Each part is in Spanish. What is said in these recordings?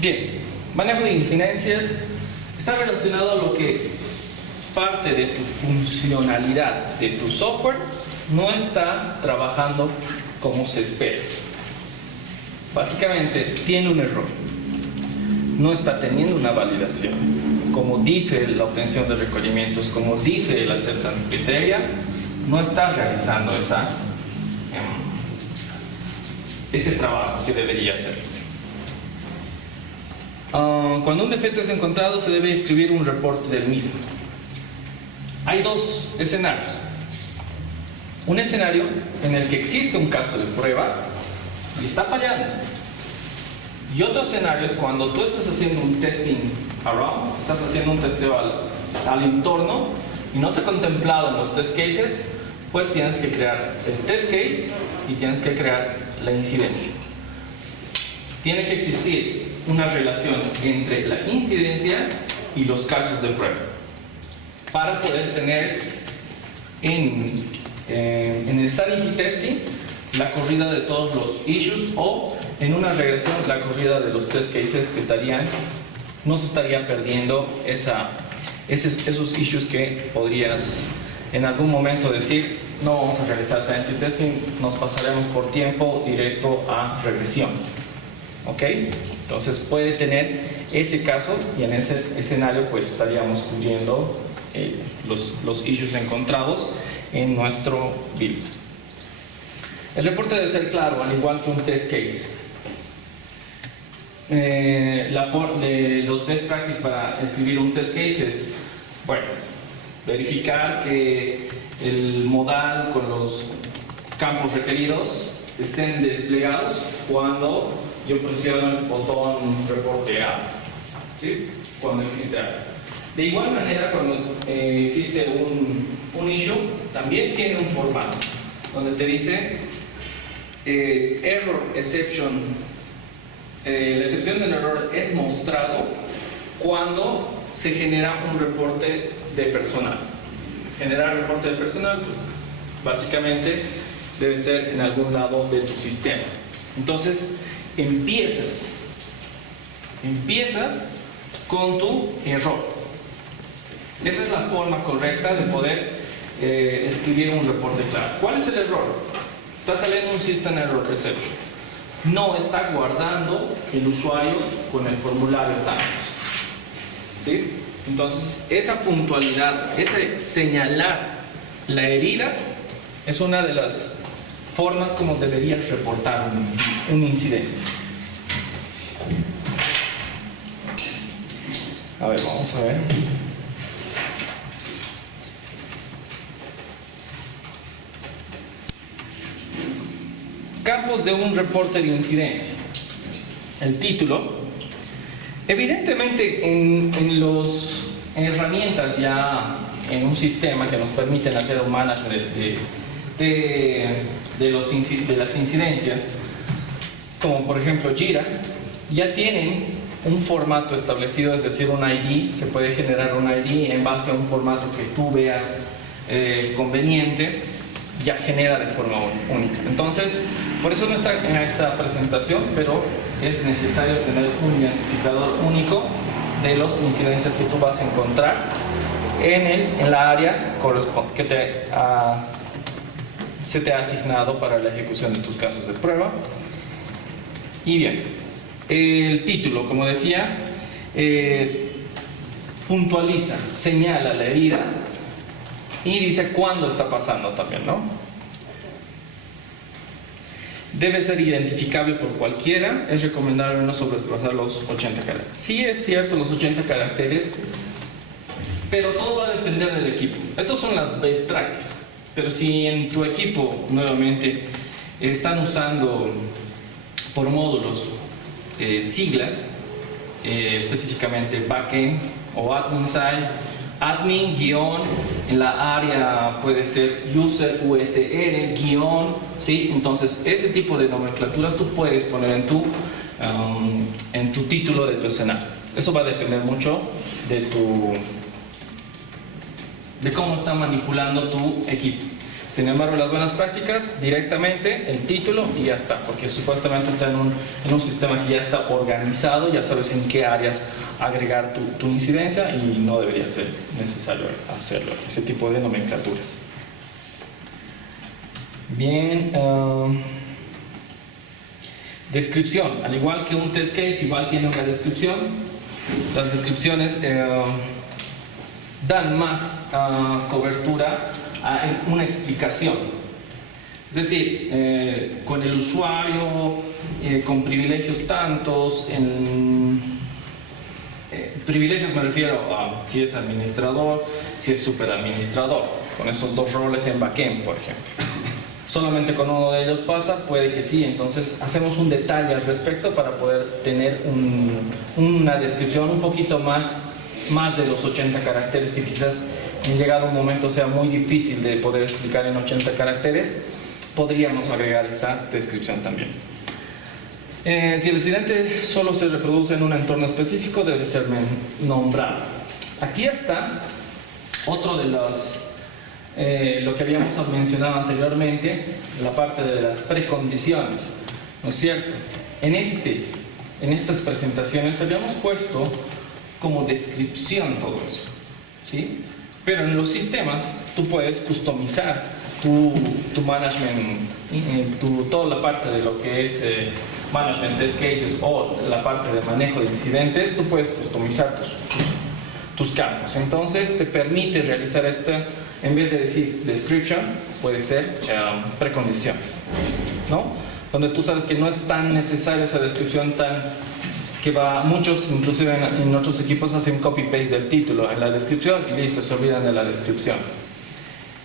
Bien, manejo de incidencias está relacionado a lo que parte de tu funcionalidad de tu software no está trabajando como se espera. Básicamente tiene un error, no está teniendo una validación, como dice la obtención de requerimientos, como dice el acceptance criteria, no está realizando ese trabajo que debería hacer. Cuando un defecto es encontrado, se debe escribir un reporte del mismo. Hay dos escenarios. Un escenario en el que existe un caso de prueba y está fallando. Y otro escenario es cuando tú estás haciendo un testing around, estás haciendo un testeo al entorno y no se ha contemplado en los test cases, pues tienes que crear el test case y tienes que crear la incidencia. Tiene que existir una relación entre la incidencia y los casos de prueba para poder tener en el sanity testing la corrida de todos los issues, o en una regresión la corrida de los test cases que no se estarían perdiendo esos issues que podrías en algún momento decir: no vamos a realizar sanity testing, nos pasaremos por tiempo directo a regresión. ¿Ok? Entonces puede tener ese caso, y en ese escenario pues estaríamos cubriendo los issues encontrados en nuestro build. El reporte debe ser claro, al igual que un test case. Los best practice para escribir un test case es, bueno, verificar que el modal con los campos requeridos estén desplegados cuando yo presiono el botón reportear, ¿sí? Cuando existe algo. De igual manera, cuando existe un issue, también tiene un formato donde te dice error exception. La excepción del error es mostrado cuando se genera un reporte de personal. Generar reporte de personal, pues básicamente debe ser en algún lado de tu sistema. Entonces empiezas con tu error. Esa es la forma correcta de poder escribir un reporte claro. ¿Cuál es el error? Está saliendo un system error exception. No está guardando el usuario con el formulario TANOS. ¿Sí? Entonces, esa puntualidad, ese señalar la herida, es una de las formas como deberías reportar un incidente. A ver, vamos a ver. Campos de un reporte de incidencia. El título. Evidentemente, en las herramientas ya en un sistema que nos permiten hacer un management de las incidencias, como por ejemplo Jira, ya tienen un formato establecido, es decir, un ID. Se puede generar un ID en base a un formato que tú veas conveniente, ya genera de forma única. Entonces, por eso no está en esta presentación, pero es necesario tener un identificador único de las incidencias que tú vas a encontrar en la área que se te ha asignado para la ejecución de tus casos de prueba. Y bien, el título, como decía, puntualiza, señala la herida y dice cuándo está pasando también, ¿no? Debe ser identificable por cualquiera. Es recomendable no sobrepasar los 80 caracteres. Sí es cierto, los 80 caracteres, pero todo va a depender del equipo. Estos son las best practices. Pero si en tu equipo, nuevamente, están usando por módulos siglas, específicamente backend o admin side, admin guión, en la área puede ser user USR guión, ¿sí? Entonces ese tipo de nomenclaturas tú puedes poner en tu título de tu escenario. Eso va a depender mucho de cómo está manipulando tu equipo. Sin embargo, las buenas prácticas, directamente el título y ya está, porque supuestamente está en un sistema que ya está organizado, ya sabes en qué áreas agregar tu incidencia y no debería ser necesario hacerlo, ese tipo de nomenclaturas. Bien, descripción, al igual que un test case, igual tiene una descripción. Las descripciones dan más cobertura a una explicación. Es decir, con el usuario, con privilegios tantos, privilegios me refiero a si es administrador, si es superadministrador, con esos dos roles en backend, por ejemplo. Solamente con uno de ellos pasa, puede que sí, entonces hacemos un detalle al respecto para poder tener una descripción un poquito más de los 80 caracteres, que quizás en llegado un momento sea muy difícil de poder explicar en 80 caracteres, podríamos agregar esta descripción también. Si el incidente solo se reproduce en un entorno específico, debe ser nombrado. Aquí está otro de los lo que habíamos mencionado anteriormente, la parte de las precondiciones, ¿no es cierto? En estas presentaciones habíamos puesto como descripción todo eso, ¿sí? Pero en los sistemas tú puedes customizar tu management, toda la parte de lo que es management test cases o la parte de manejo de incidentes, tú puedes customizar tus campos. Entonces te permite realizar esto. En vez de decir description, puede ser precondiciones, ¿no? Donde tú sabes que no es tan necesaria esa descripción que va, muchos inclusive en otros equipos hacen copy-paste del título en la descripción y listo, se olvidan de la descripción.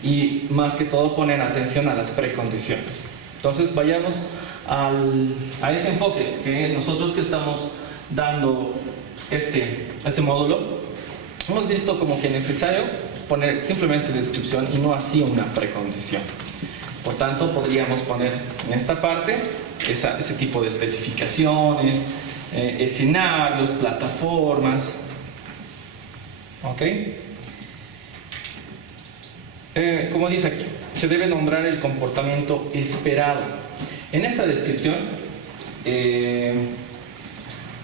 Y más que todo ponen atención a las precondiciones. Entonces vayamos a ese enfoque que nosotros que estamos dando este módulo, hemos visto como que es necesario poner simplemente descripción y no así una precondición. Por tanto, podríamos poner en esta parte ese tipo de especificaciones, escenarios, plataformas. ¿Ok? Como dice aquí, se debe nombrar el comportamiento esperado. En esta descripción,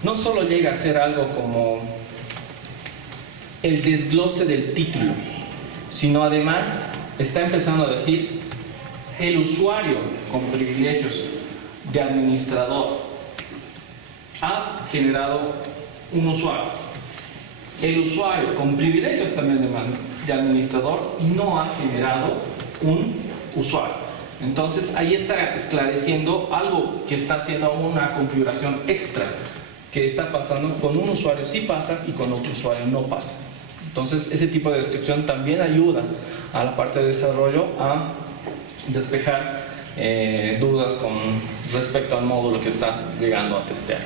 no solo llega a ser algo como el desglose del título, sino además está empezando a decir el usuario con privilegios de administrador ha generado un usuario. El usuario con privilegios también de administrador no ha generado un usuario. Entonces ahí está esclareciendo algo que está haciendo una configuración extra que está pasando con un usuario sí pasa y con otro usuario no pasa. Entonces ese tipo de descripción también ayuda a la parte de desarrollo a despejar dudas con respecto al módulo que estás llegando a testear.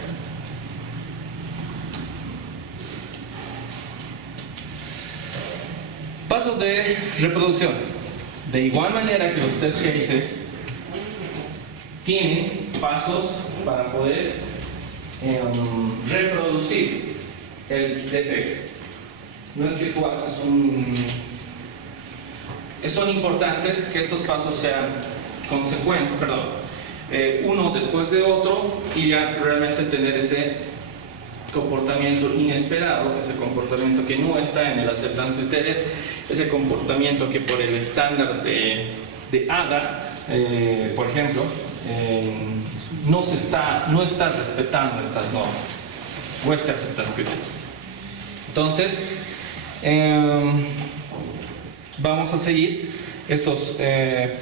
Pasos de reproducción. De igual manera que los test cases tienen pasos para poder reproducir el defecto. No es que tú haces son importantes que estos pasos sean consecuentes, uno después de otro y ya realmente tener ese comportamiento inesperado, ese comportamiento que no está en el acceptance criteria, ese comportamiento que por el estándar de ADA, por ejemplo, no está respetando estas normas o este acceptance criteria. Entonces, vamos a seguir estos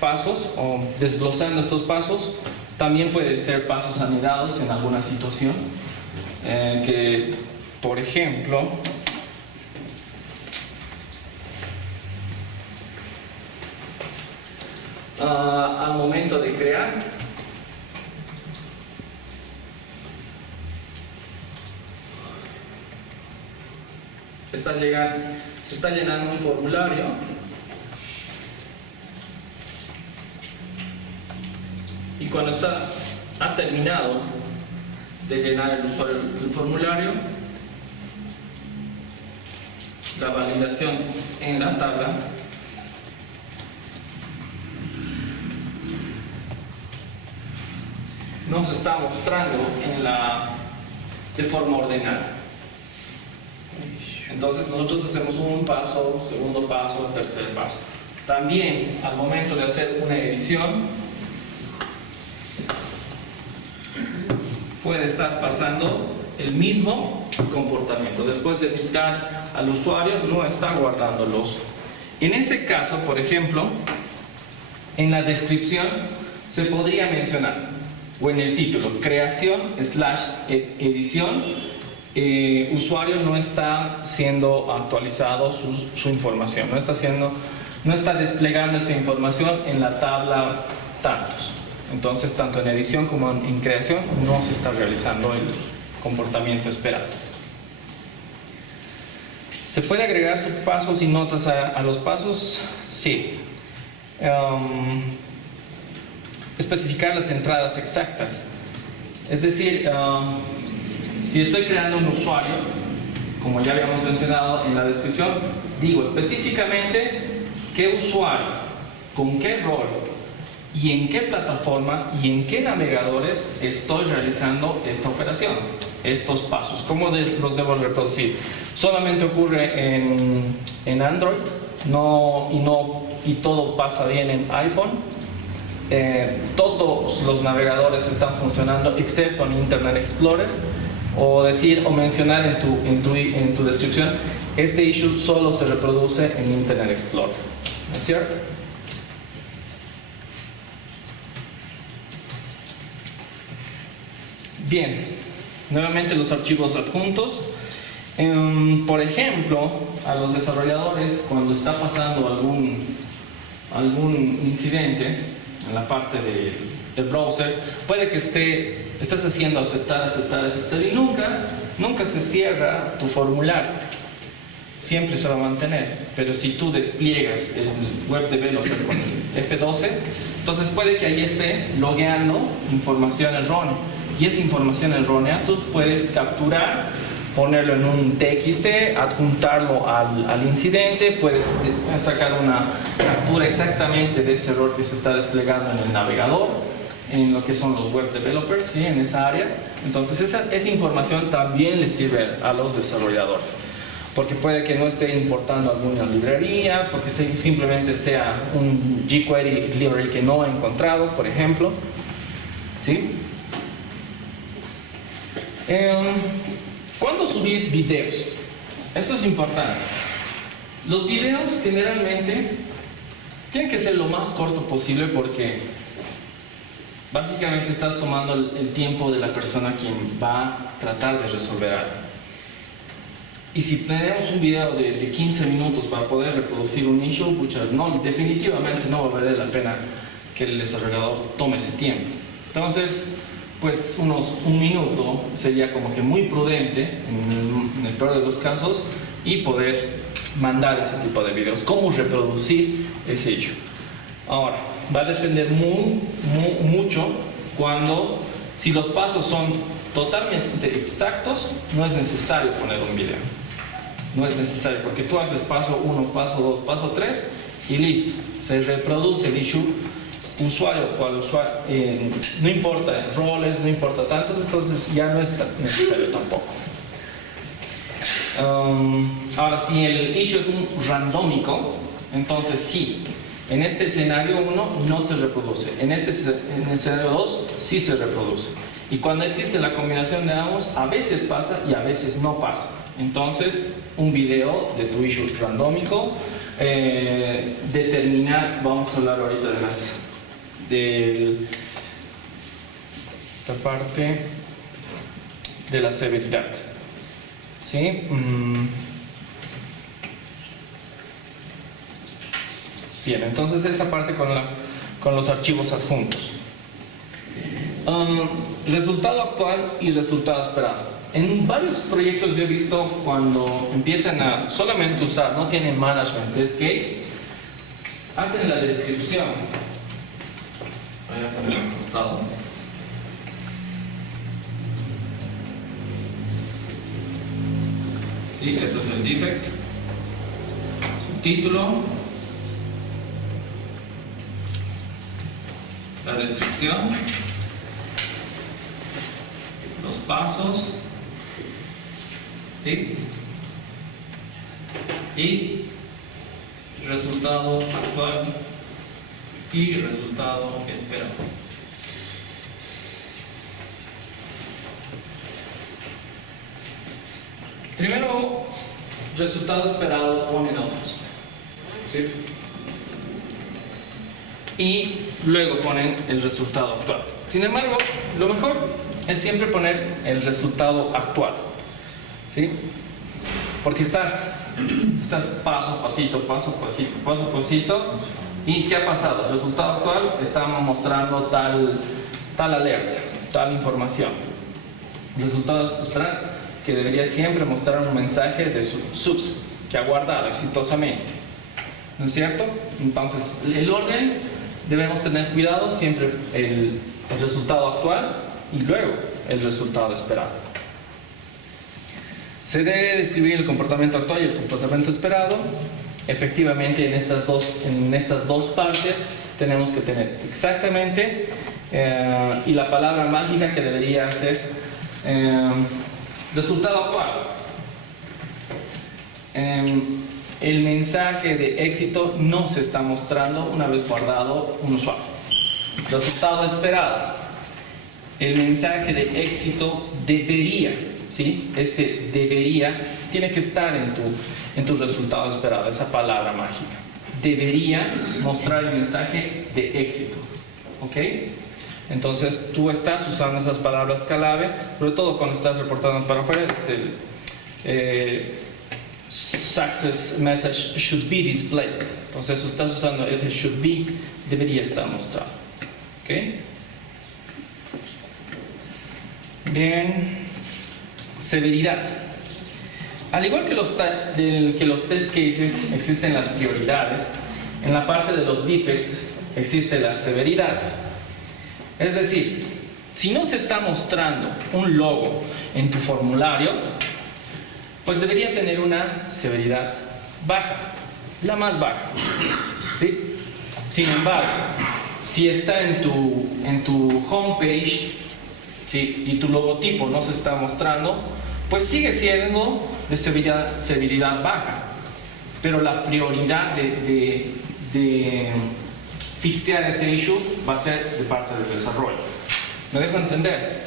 pasos o desglosando estos pasos. También pueden ser pasos anidados en alguna situación que, por ejemplo, al momento de crear, se está llenando un formulario y cuando ha terminado de llenar el usuario el formulario, la validación en la tabla, nos está mostrando de forma ordenada. Entonces nosotros hacemos un paso, segundo paso, tercer paso. También al momento de hacer una edición puede estar pasando el mismo comportamiento. Después de dictar al usuario, no está guardándolos. En ese caso, por ejemplo, en la descripción se podría mencionar, o en el título, creación/edición, usuario no está siendo actualizado su información, no está desplegando esa información en la tabla tantos. Entonces, tanto en edición como en creación no se está realizando el comportamiento esperado. ¿Se puede agregar subpasos y notas a los pasos? Sí. Especificar las entradas exactas. Es decir, si estoy creando un usuario, como ya habíamos mencionado en la descripción, digo específicamente qué usuario, con qué rol y en qué plataforma y en qué navegadores estoy realizando esta operación, estos pasos, cómo los debo reproducir. Solamente ocurre en Android, y todo pasa bien en iPhone. Todos los navegadores están funcionando excepto en Internet Explorer, o mencionar en tu descripción, este issue solo se reproduce en Internet Explorer, ¿no es cierto? Bien, nuevamente los archivos adjuntos. Por ejemplo, a los desarrolladores, cuando está pasando algún incidente en la parte del browser, puede que estás haciendo aceptar y nunca se cierra tu formulario. Siempre se va a mantener, pero si tú despliegas el web developer con el F12, entonces puede que ahí esté logueando información errónea, y esa información errónea tú puedes capturar, ponerlo en un TXT, adjuntarlo al incidente, puedes sacar una captura exactamente de ese error que se está desplegando en el navegador, en lo que son los web developers, ¿sí? En esa área. Entonces esa información también les sirve a los desarrolladores, porque puede que no esté importando alguna librería, porque simplemente sea un jQuery library que no he encontrado, por ejemplo, ¿sí? ¿Cuándo subir videos? Esto es importante. Los videos generalmente tienen que ser lo más corto posible, porque básicamente estás tomando el tiempo de la persona quien va a tratar de resolver algo. Y si tenemos un video de 15 minutos para poder reproducir un issue, definitivamente no va a valer la pena que el desarrollador tome ese tiempo. Entonces, pues un minuto sería como que muy prudente en el peor de los casos, y poder mandar ese tipo de videos. ¿Cómo reproducir ese issue? Ahora, va a depender mucho si los pasos son totalmente exactos, no es necesario poner un video. No es necesario, porque tú haces paso 1, paso 2, paso 3 y listo, se reproduce el issue. Usuario, no importa roles, no importa tantos, entonces ya no es necesario tampoco. Ahora, si el issue es un randómico, entonces sí, en este escenario 1 no se reproduce, en escenario 2 sí se reproduce. Y cuando existe la combinación de ambos, a veces pasa y a veces no pasa. Entonces, un video de tu issue randómico, determinar, vamos a hablar ahorita de esta parte de la severidad, ¿sí? Bien, entonces esa parte con los archivos adjuntos. Resultado actual y resultado esperado. En varios proyectos yo he visto, cuando empiezan a solamente usar, no tienen management test case, hacen la descripción. Voy a poner al costado. Sí, este es el defect. Su título. La descripción. pasos, ¿sí? Y resultado actual y resultado esperado. Primero, resultado esperado ponen otros, ¿sí? Y luego ponen el resultado actual. Sin embargo, lo mejor es siempre poner el resultado actual, ¿sí? Porque estás paso a pasito, paso a pasito. ¿Y qué ha pasado? El resultado actual estamos mostrando tal alerta, tal información. El resultado esperado que debería siempre mostrar un mensaje de subs que ha guardado exitosamente, ¿no es cierto? Entonces, el orden, debemos tener cuidado, siempre el resultado actual y luego el resultado esperado. Se debe describir el comportamiento actual y el comportamiento esperado. Efectivamente, en estas dos partes tenemos que tener exactamente y la palabra mágica que debería ser resultado actual. El mensaje de éxito no se está mostrando una vez guardado un usuario. Resultado esperado. El mensaje de éxito debería, ¿sí? Este debería tiene que estar en tu resultado esperado, esa palabra mágica. Debería mostrar el mensaje de éxito. ¿Ok? Entonces tú estás usando esas palabras clave, sobre todo cuando estás reportando para afuera, success message should be displayed. Entonces estás usando ese should be, debería estar mostrado. ¿Ok? Bien. Severidad. Al igual que los test cases existen las prioridades, en la parte de los defects existen las severidades. Es decir, si no se está mostrando un logo en tu formulario, pues debería tener una severidad baja, la más baja, ¿sí? Sin embargo, si está en tu homepage, ¿sí? Y tu logotipo no se está mostrando, pues sigue siendo de severidad baja, pero la prioridad de fixear ese issue va a ser de parte del desarrollo. ¿Me dejo entender?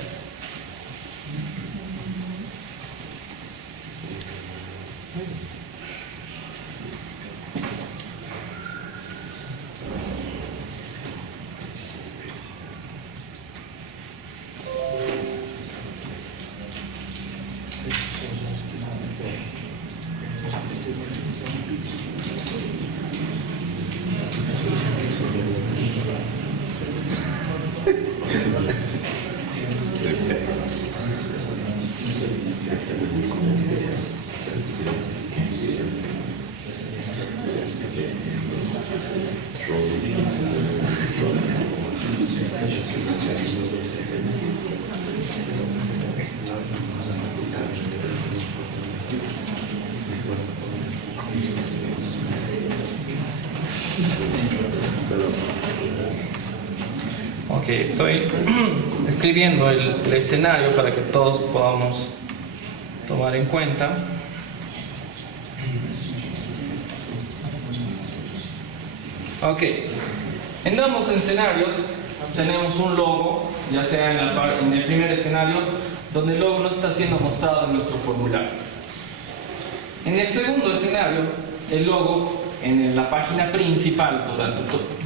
Ok, estoy escribiendo el escenario para que todos podamos tomar en cuenta. Ok, en ambos escenarios tenemos un logo, ya sea en el primer escenario, donde el logo no está siendo mostrado en nuestro formulario. En el segundo escenario, el logo en la página principal,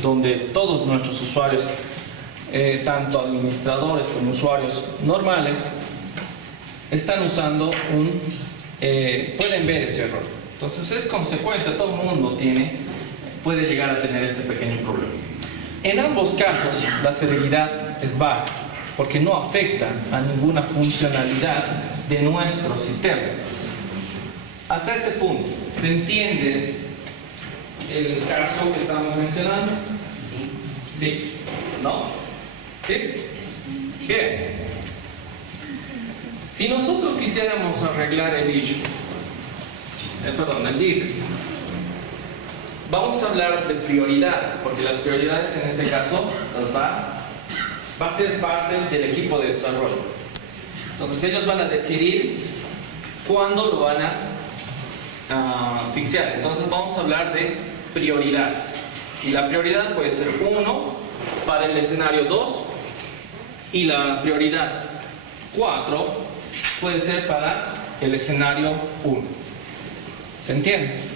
donde todos nuestros usuarios, tanto administradores como usuarios normales, están usando pueden ver ese error. Entonces es consecuente, todo el mundo puede llegar a tener este pequeño problema. En ambos casos la severidad es baja porque no afecta a ninguna funcionalidad de nuestro sistema. Hasta este punto, ¿se entiende el caso que estamos mencionando? Sí. ¿No? ¿Sí? Bien. Si nosotros quisiéramos arreglar el issue, el defect, vamos a hablar de prioridades, porque las prioridades en este caso va a ser parte del equipo de desarrollo. Entonces ellos van a decidir cuándo lo van a fixear. Entonces vamos a hablar de prioridades. Y la prioridad puede ser 1 para el escenario 2 y la prioridad 4 puede ser para el escenario 1. ¿Se entiende?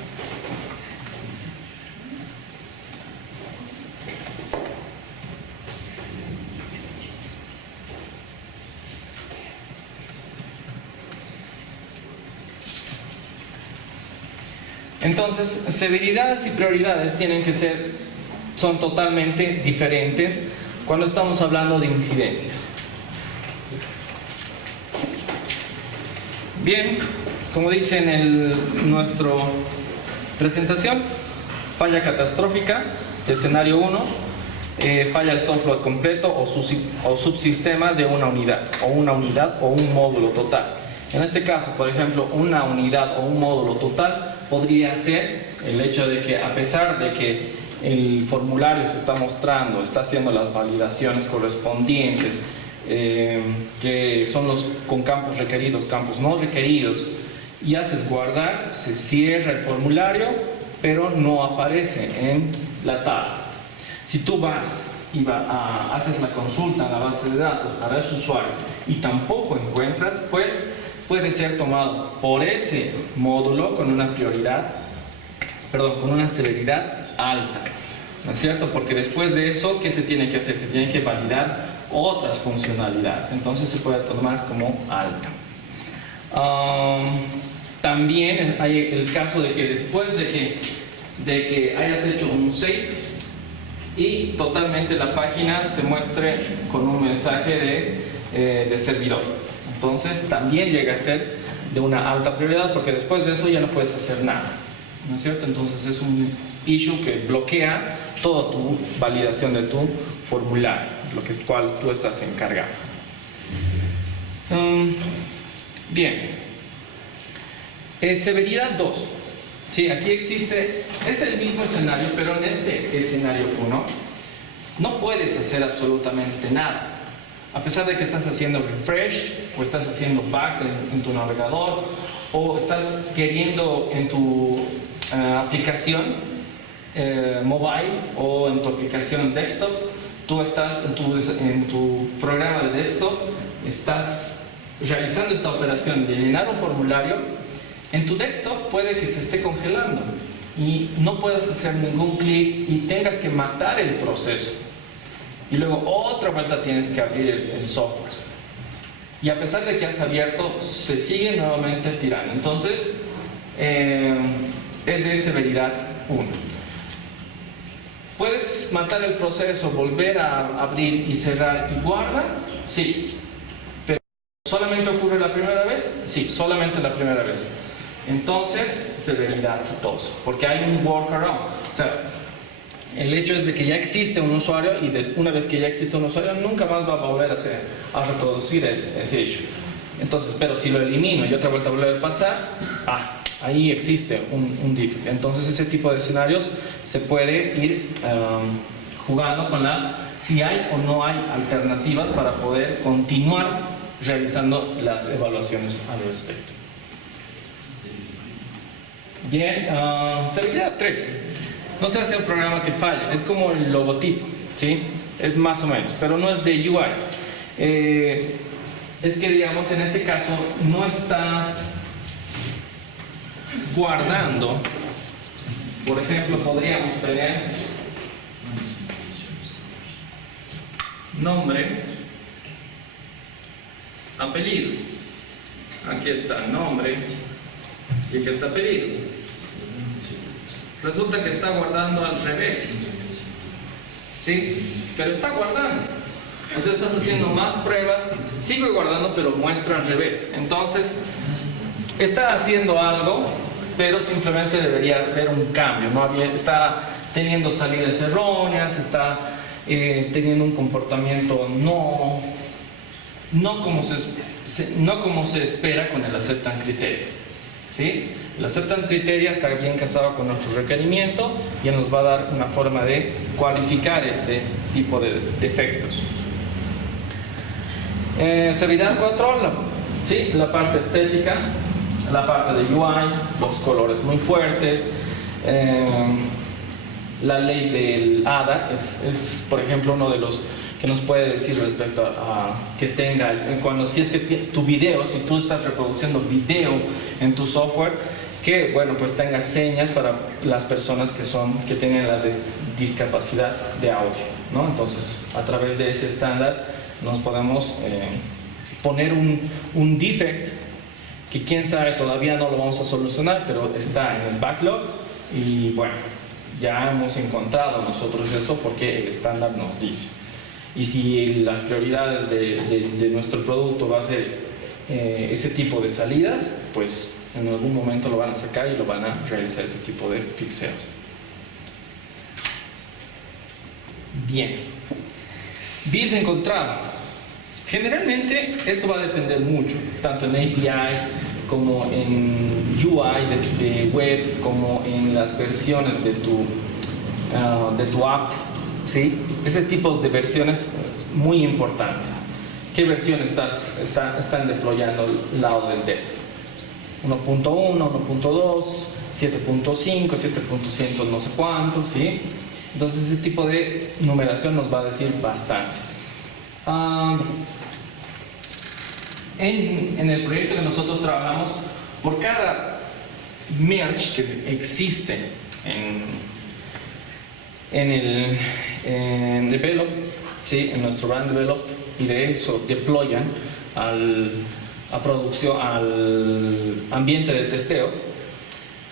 Entonces, severidades y prioridades son totalmente diferentes cuando estamos hablando de incidencias. Bien, como dice en nuestra presentación, falla catastrófica, escenario 1, falla el software completo o subsistema de una unidad o un módulo total. En este caso, por ejemplo, una unidad o un módulo total podría ser el hecho de que, a pesar de que el formulario se está mostrando, está haciendo las validaciones correspondientes, que son los con campos requeridos, campos no requeridos, y haces guardar, se cierra el formulario, pero no aparece en la tabla. Si tú vas y haces la consulta en la base de datos para ese usuario y tampoco encuentras, pues puede ser tomado por ese módulo con una con una severidad alta, ¿no es cierto? Porque después de eso, ¿qué se tiene que hacer? Se tiene que validar otras funcionalidades, entonces se puede tomar como alta. También hay el caso de que después de que hayas hecho un save y totalmente la página se muestre con un mensaje de servidor. Entonces también llega a ser de una alta prioridad, porque después de eso ya no puedes hacer nada, ¿no es cierto? Entonces es un issue que bloquea toda tu validación de tu formulario, cual tú estás encargado. Bien, severidad 2. Sí, aquí es el mismo escenario, pero en este escenario 1 no puedes hacer absolutamente nada. A pesar de que estás haciendo refresh o estás haciendo back en tu navegador o estás queriendo en tu aplicación mobile o en tu aplicación desktop, tú estás en tu programa de desktop, estás realizando esta operación de llenar un formulario. En tu desktop puede que se esté congelando y no puedas hacer ningún clic y tengas que matar el proceso. Y luego otra vuelta tienes que abrir el software. Y a pesar de que has abierto, se sigue nuevamente tirando. Entonces, es de severidad 1. ¿Puedes matar el proceso, volver a abrir y cerrar y guarda? Sí. ¿Pero solamente ocurre la primera vez? Sí, solamente la primera vez. Entonces, severidad 2. Porque hay un workaround. O sea, el hecho es de que ya existe un usuario y una vez que ya existe un usuario nunca más va a volver a reproducir ese hecho. Entonces, pero si lo elimino y otra vuelta volver a pasar, ahí existe un defect. Entonces ese tipo de escenarios se puede ir jugando con si hay o no hay alternativas para poder continuar realizando las evaluaciones al respecto. Bien, severidad 3. No se hace un programa que falle, es como el logotipo, ¿sí? Es más o menos, pero no es de UI. Es que, digamos, en este caso no está guardando. Por ejemplo, podríamos tener nombre, apellido. Aquí está nombre y aquí está apellido. Resulta que está guardando al revés, ¿sí? Pero está guardando. O sea, estás haciendo más pruebas, sigue guardando, pero muestra al revés. Entonces, está haciendo algo, pero simplemente debería haber un cambio, ¿no? Está teniendo salidas erróneas, está teniendo un comportamiento no como se espera con el acceptance criteria, ¿sí? El acceptance criteria está bien casado con nuestro requerimiento y nos va a dar una forma de cualificar este tipo de defectos. Severidad 4, Sí, la parte estética, la parte de UI, los colores muy fuertes. La ley del ADA es, por ejemplo, uno de los que nos puede decir respecto a que tenga, si es que tu video, si tú estás reproduciendo video en tu software, que bueno, pues tenga señas para las personas que tienen la discapacidad de audio, ¿no? Entonces, a través de ese estándar nos podemos poner un defect que quién sabe, todavía no lo vamos a solucionar, pero está en el backlog y bueno, ya hemos encontrado nosotros eso porque el estándar nos dice. Y si las prioridades de nuestro producto va a ser ese tipo de salidas, pues en algún momento lo van a sacar y lo van a realizar ese tipo de fixeos. Bien. Build encontrado. Generalmente esto va a depender mucho, tanto en API como en UI de web, como en las versiones de tu app, ¿sí? Ese tipo de versiones muy importante. ¿Qué versión están deployando al lado del dev? 1.1, 1.2, 7.5, 7.100 no sé cuántos, ¿sí? Entonces ese tipo de numeración nos va a decir bastante. En el proyecto que nosotros trabajamos, por cada merge que existe en Develop, ¿sí? En nuestro Run Develop, y de eso deployan al ambiente de testeo,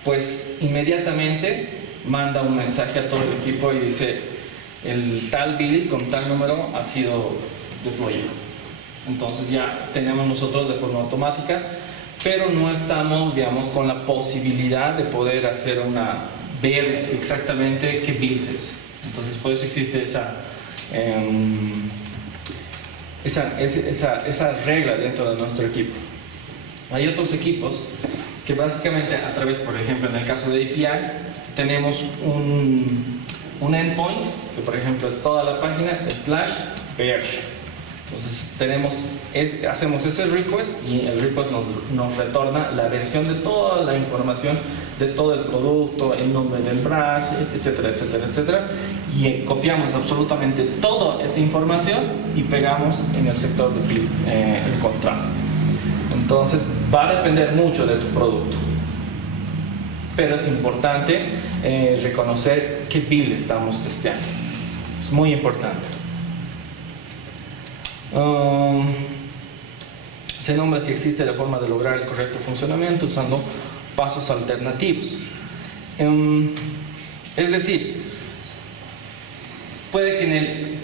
pues inmediatamente manda un mensaje a todo el equipo y dice: el tal build con tal número ha sido deployado. Entonces ya tenemos nosotros de forma automática, pero no estamos, digamos, con la posibilidad de poder ver exactamente qué build es. Entonces por eso existe esa regla dentro de nuestro equipo. Hay otros equipos que básicamente a través, por ejemplo, en el caso de API, tenemos un endpoint, que por ejemplo es toda la página, /version. Entonces hacemos ese request y el request nos retorna la versión de toda la información de todo el producto, el nombre del branch, etcétera, etcétera, etcétera, y copiamos absolutamente toda esa información y pegamos en el sector de el contrato. Entonces va a depender mucho de tu producto, pero es importante reconocer qué build estamos testeando. Es muy importante. Se nombra si existe la forma de lograr el correcto funcionamiento usando pasos alternativos. Es decir, puede que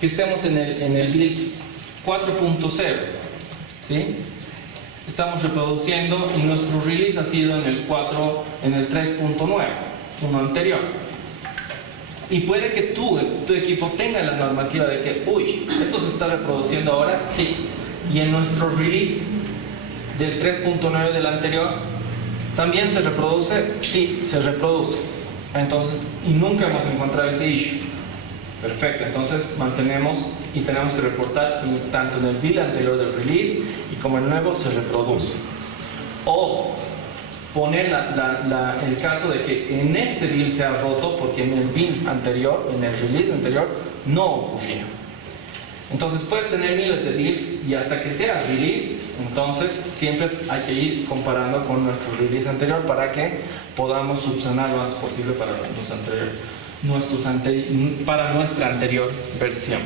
estemos en el build 4.0, ¿sí? Estamos reproduciendo y nuestro release ha sido en el 3.9, uno anterior. Y puede que tu equipo tenga la normativa de que, uy, esto se está reproduciendo ahora, sí. Y en nuestro release del 3.9 del anterior, ¿también se reproduce? Sí, se reproduce. Entonces, y nunca hemos encontrado ese issue. Perfecto, entonces mantenemos y tenemos que reportar tanto en el build anterior del release y como el nuevo se reproduce. O poner el caso de que en este build se ha roto porque en el build anterior, en el release anterior, no ocurría. Entonces puedes tener miles de builds y hasta que sea release, entonces siempre hay que ir comparando con nuestro release anterior para que podamos subsanar lo antes posible para nuestra anterior versión.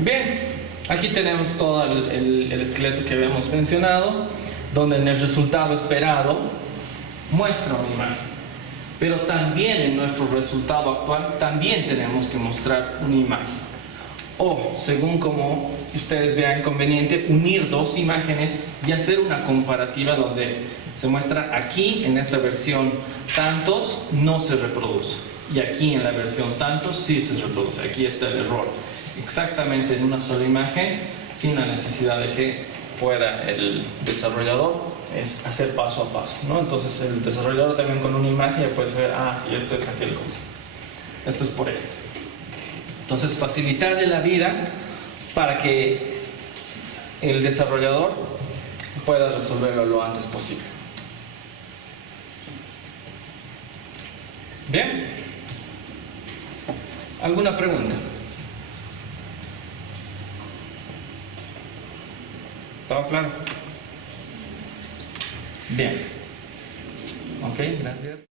Bien. Aquí tenemos todo el esqueleto que habíamos mencionado, donde en el resultado esperado muestra una imagen. Pero también en nuestro resultado actual también tenemos que mostrar una imagen. O, según como ustedes vean conveniente, unir dos imágenes y hacer una comparativa donde se muestra aquí en esta versión tantos no se reproduce. Y aquí en la versión tantos sí se reproduce. Aquí está el error. Exactamente en una sola imagen, sin la necesidad de que pueda el desarrollador hacer paso a paso, ¿no? Entonces el desarrollador también con una imagen ya puede saber, sí, esto es aquel cosa, esto es por esto. Entonces, facilitarle la vida para que el desarrollador pueda resolverlo lo antes posible. ¿Bien? ¿Alguna pregunta? ¿Todo claro? Bien. Ok, gracias.